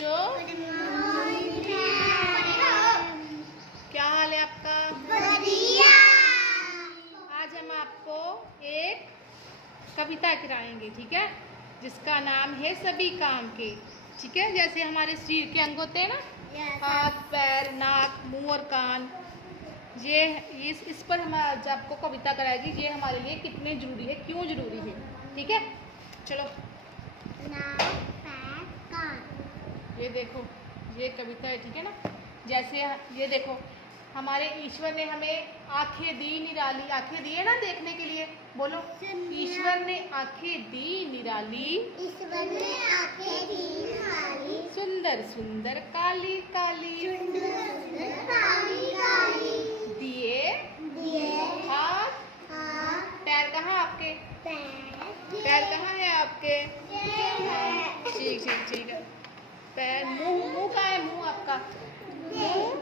बच्चों, क्या हाल है आपका? बढ़िया। आज हम आपको एक कविता कराएंगे, ठीक है, जिसका नाम है सभी काम के। ठीक है, जैसे हमारे शरीर के अंग होते हैं ना, हाथ, पैर, नाक, मुंह और कान, ये इस पर हम आज आपको कविता कराएगी। ये हमारे लिए कितने जरूरी है, क्यों जरूरी है, ठीक है। चलो, ये देखो, ये कविता है, ठीक है ना। जैसे ये देखो, हमारे ईश्वर ने हमें आंखें दी निराली, आंखें दी है ना देखने के लिए। बोलो, ईश्वर ने आंखें दी निराली, ईश्वर ने आंखें दी निराली, सुंदर सुंदर काली काली, सुंदर काली काली, दिए दिए हाथ, हाथ, पैर कहाँ आपके, पैर कहाँ है आपके? ठीक ठीक ठीक है। पैर, मुंह, मुंह कहाँ है, मुंह आपका, मुंह,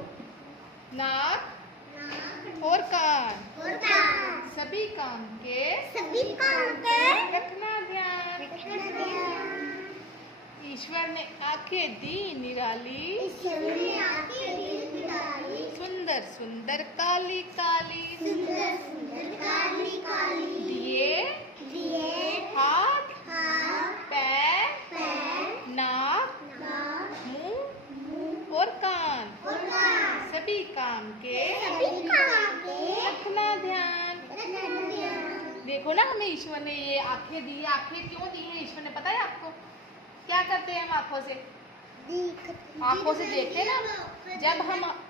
नाक और कान, सभी काम के सभी काम के रखना ध्यान। ईश्वर ने आंखें दी निराली, ईश्वर ने आंखें दी निराली, सुंदर सुंदर काली काली, सुंदर सुंदर काली काली, दिए दिए हाथ, हाथ, पैर, पैर, नाक, नाक, मुंह और कान, सभी काम के सभी काम के रखना ध्यान। रखना ध्यान। देखो ना, हमें ईश्वर ने ये आंखें दी, आंखें क्यों दी है ईश्वर ने, पता है आपको? क्या करते हैं हम आंखों से? आंखों से देखते हैं ना। जब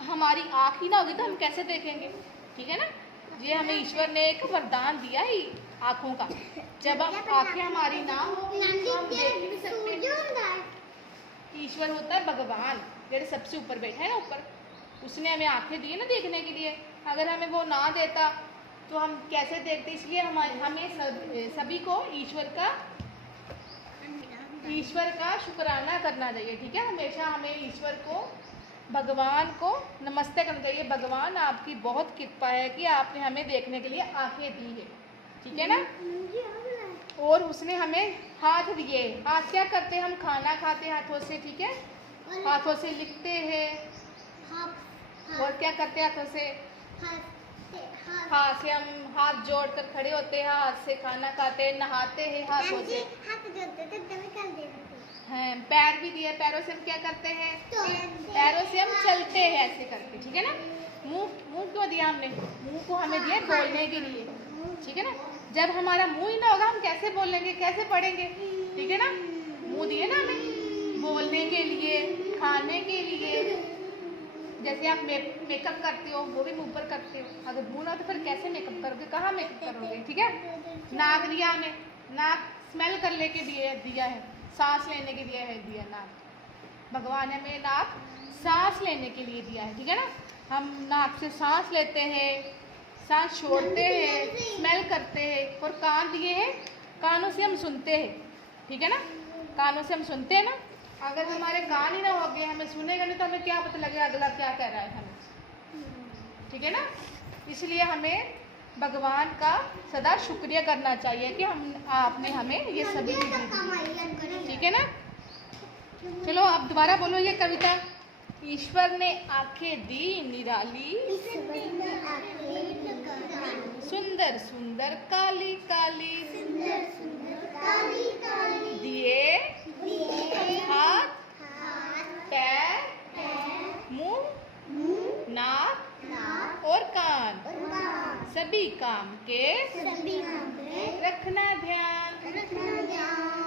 हमारी आंख ही ना होगी तो हम कैसे देखेंगे, ठीक है ना। ये हमें ईश्वर ने एक वरदान दिया ही आंखों का। जब आंखें हमारी ना होगी तो हम देख ही नहीं सकते। ईश्वर होता है भगवान, जो सबसे ऊपर बैठा है ना, ऊपर, उसने हमें आंखें दी है ना देखने के लिए। अगर हमें वो ना देता तो हम कैसे देखते? इसलिए हमें सभी को ईश्वर का शुक्राना करना चाहिए, ठीक है। हमेशा हमें ईश्वर को, भगवान को नमस्ते करना चाहिए। भगवान, आपकी बहुत कृपा है कि आपने हमें देखने के लिए आंखें दी है, ठीक है ना। और उसने हमें हाथ दिए। हाथ क्या करते हैं? हम खाना खाते हैं हाथों से, ठीक है, हाथों से लिखते हैं। और क्या करते हैं? हाथों से, हाथ से हम हाथ जोड़कर खड़े होते हैं, हाथ से खाना खाते हैं, नहाते हैं हाथों से। हैं, पैर भी दिए, पैरों से हम क्या करते हैं? पैरों से हम चलते हैं ऐसे करके, ठीक है ना। मुंह क्यों दिया हमने? मुंह को हमें दिया बोलने के लिए, ठीक है ना। जब हमारा मुंह ही ना होगा हम कैसे बोलेंगे, कैसे पढ़ेंगे, ठीक है ना। मुंह दिए ना हमें बोलने के लिए, खाने के लिए। जैसे आप मेकअप करते हो, वो भी मुंह पर करते हो। अगर मुंह ना हो तो फिर कैसे मेकअप करोगे, कहाँ मेकअप करोगे, ठीक है। नाक दिया हमें, नाक स्मेल कर लेके दिया है, सांस लेने के दिया नाक। भगवान ने हमें नाक सांस लेने के लिए दिया है, ठीक है ना। हम नाक से सांस लेते हैं, सांस छोड़ते हैं, स्मेल करते हैं। और कान दिए हैं, कानों से हम सुनते हैं, ठीक है ना। कानों से हम सुनते हैं ना। अगर हमारे कान ही ना होंगे, हमें सुनेगा नहीं तो हमें क्या पता लगेगा अगला क्या कह रहा है हमें, ठीक है ना। इसलिए हमें भगवान का सदा शुक्रिया करना चाहिए कि आपने हमें ये सभी चीजें दी, ठीक है ना। चलो अब दोबारा बोलो ये कविता। ईश्वर ने आंखें दी निराली, सुंदर सुंदर काली काली, दिए हाथ, पैर, मुंह, नाक और कान, सभी काम के रखना ध्यान।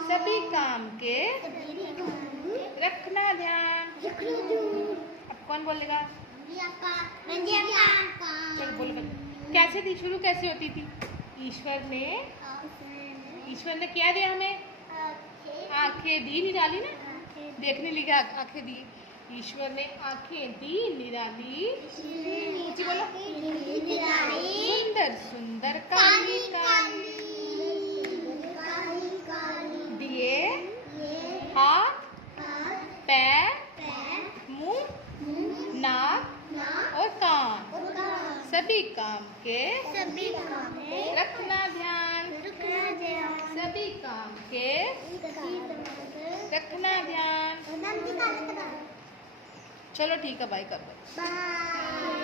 सभी काम के रखना ध्यान। अब कौन बोलेगा? चलो बोलो, कैसे थी, शुरू कैसे होती थी? ईश्वर ने क्या दिया हमें? आंखें दी निराली ना, देखने लगा आंखें दी। ईश्वर ने आंखें दी निराली, बोलो, सुंदर सुंदर काली काली, दिए हाथ, पैर, मुंह, नाक और कान, सभी काम के रखना ध्यान। सभी काम के रखना ध्यान। चलो ठीक है, बाय कर दो। बाय।